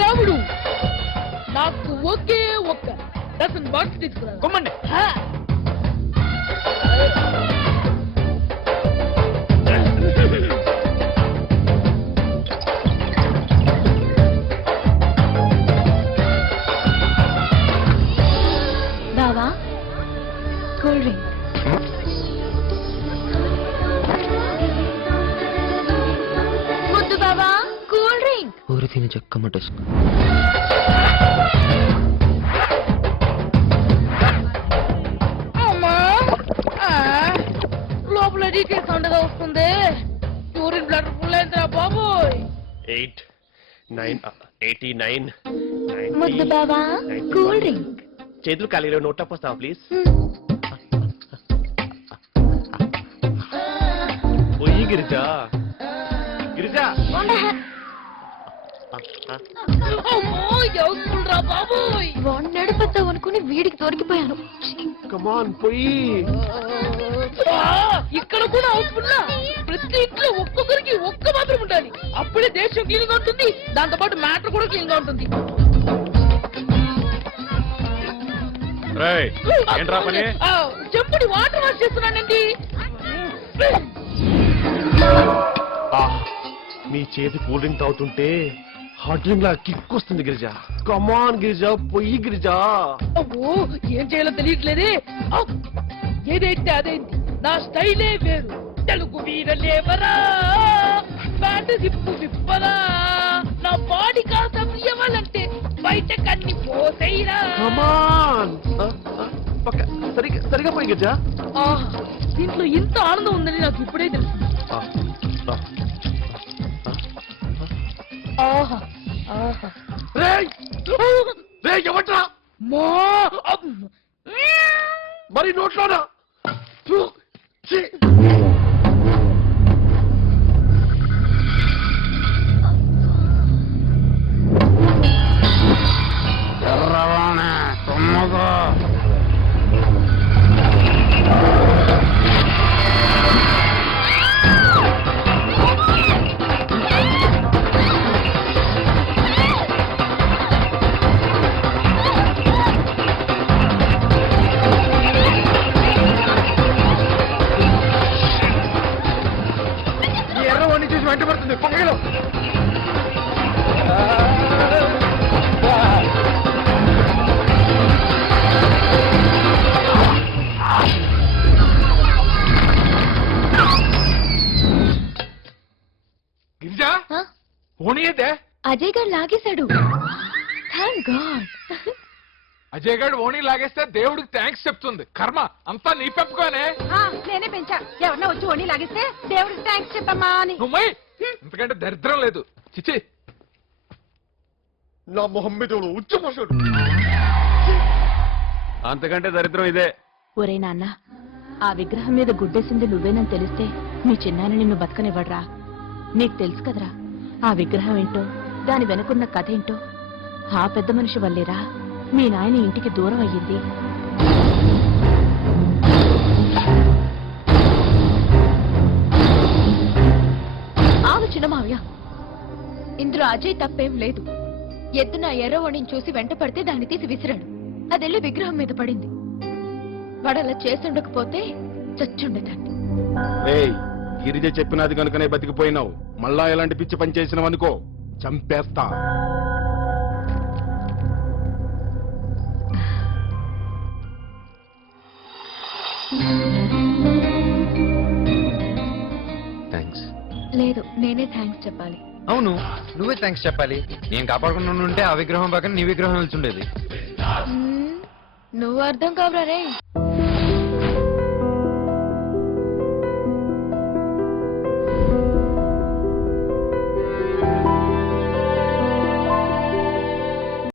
రాముడు నాకు ఒకే ఒక్క డజన్ బాక్స్ తీసుకురా. కొమ్మండి. బావా కూల్ డ్రింక్. ముద్దు బావా కూల్ డ్రింక్. ఊరి తిని చెక్కమటేసుకో. లోపల డీటెయిల్స్ ఉండగా వస్తుంది. యూరిన్ బ్లడ్ ఫుల్ అయిందిరా బాబోయ్. 8, 9, 89, ముద్దు బావా కూల్ డ్రింక్. చేతులు ఖాళీలో నోట్ అప్ వస్తావా ప్లీజ్? పోయి గిరిజా. గిరిజా నడిపోతావు అనుకుని వీడికి దొరికిపోయాను. కమాన్ పోయి. ఇక్కడ కూడా అవుతున్నా. ప్రతి ఇంట్లో ఒక్కొక్కరికి ఒక్క మాత్రం ఉండాలి. అప్పుడే దేశం క్లీన్ గా ఉంటుంది, దాంతో పాటు మ్యాటర్ కూడా క్లీన్ గా ఉంటుంది. చెంపుడి వాటర్ వాష్ చేస్తున్నానండి. నీ చేతి కూల్ డ్రింక్ తాగుతుంటే హాట్ డ్రింక్ లా కిక్ వస్తుంది గిరిజా. కమాన్ గిరిజా పోయి గిరిజా. అబ్బో ఏం చేయాలో తెలియట్లేదే. ఏదైతే అదేంటి, నా స్టైలే వేరు. తెలుగు వీరలేవరా, బ్యాట్ జిప్పు విప్పరా, నా బాడీ కాస్త ఇవ్వాలంటే బయట కన్ని పోతైరా. సరిగా పోయి గిరిజా. దీంట్లో ఇంత ఆనందం ఉందని నాకు ఇప్పుడే తెలుసు. మరి నోట్లోనా? గిరిజా అజయ్ గారు లాగేశాడు. Thank God. అజయ్ గారు ఓణి లాగేస్తే దేవుడికి థ్యాంక్స్ చెప్తుంది. కర్మ అంతా నీ పెప్పుకోనే. నేనే పెంచా. ఎవరన్నా వచ్చి ఓణి లాగేస్తే దేవుడికి థ్యాంక్స్ చెప్పమ్మా అని. నువ్వు ఇంతకంటే దరిద్రం లేదు. చిచి నా మొహం మీద ఉచ్చపోసాడు. అంతకంటే దరిద్రం ఇదే. ఒరే నాన్న, ఆ విగ్రహం మీద గుడ్డేసింది నువ్వేనని తెలిస్తే మీ చిన్నాయన నిన్ను బతకనివ్వడ్రా. నీకు తెలుసు కదరా ఆ విగ్రహం ఏంటో, దాని వెనుకున్న కథ ఏంటో. ఆ పెద్ద మనిషి వల్లేరా మీ నాయన ఇంటికి దూరం అయ్యింది. ఆగు చిన్న మావయ్య, ఇందులో అజయ్ తప్పేం లేదు. ఎద్దున ఎర్రవణిని చూసి వెంట పడితే దాన్ని తీసి విసిరాడు. అదెళ్ళి విగ్రహం మీద పడింది. వాడలా చేసుండకపోతే చచ్చుండేదాన్ని. గిరిజ చెప్పినది కనుకనే బతికిపోయినావు. మళ్ళా ఎలాంటి పిచ్చి పని చేసినావు అనుకో చంపేస్తా. థ్యాంక్స్. లేదు, నేనే థ్యాంక్స్ చెప్పాలి. అవును, నువ్వే థ్యాంక్స్ చెప్పాలి. నేను కాపాడుకున్నా ఉంటే ఆ విగ్రహం పక్కన నీ విగ్రహం వెళ్తుండేది. నువ్వు అర్థం కావరా రే.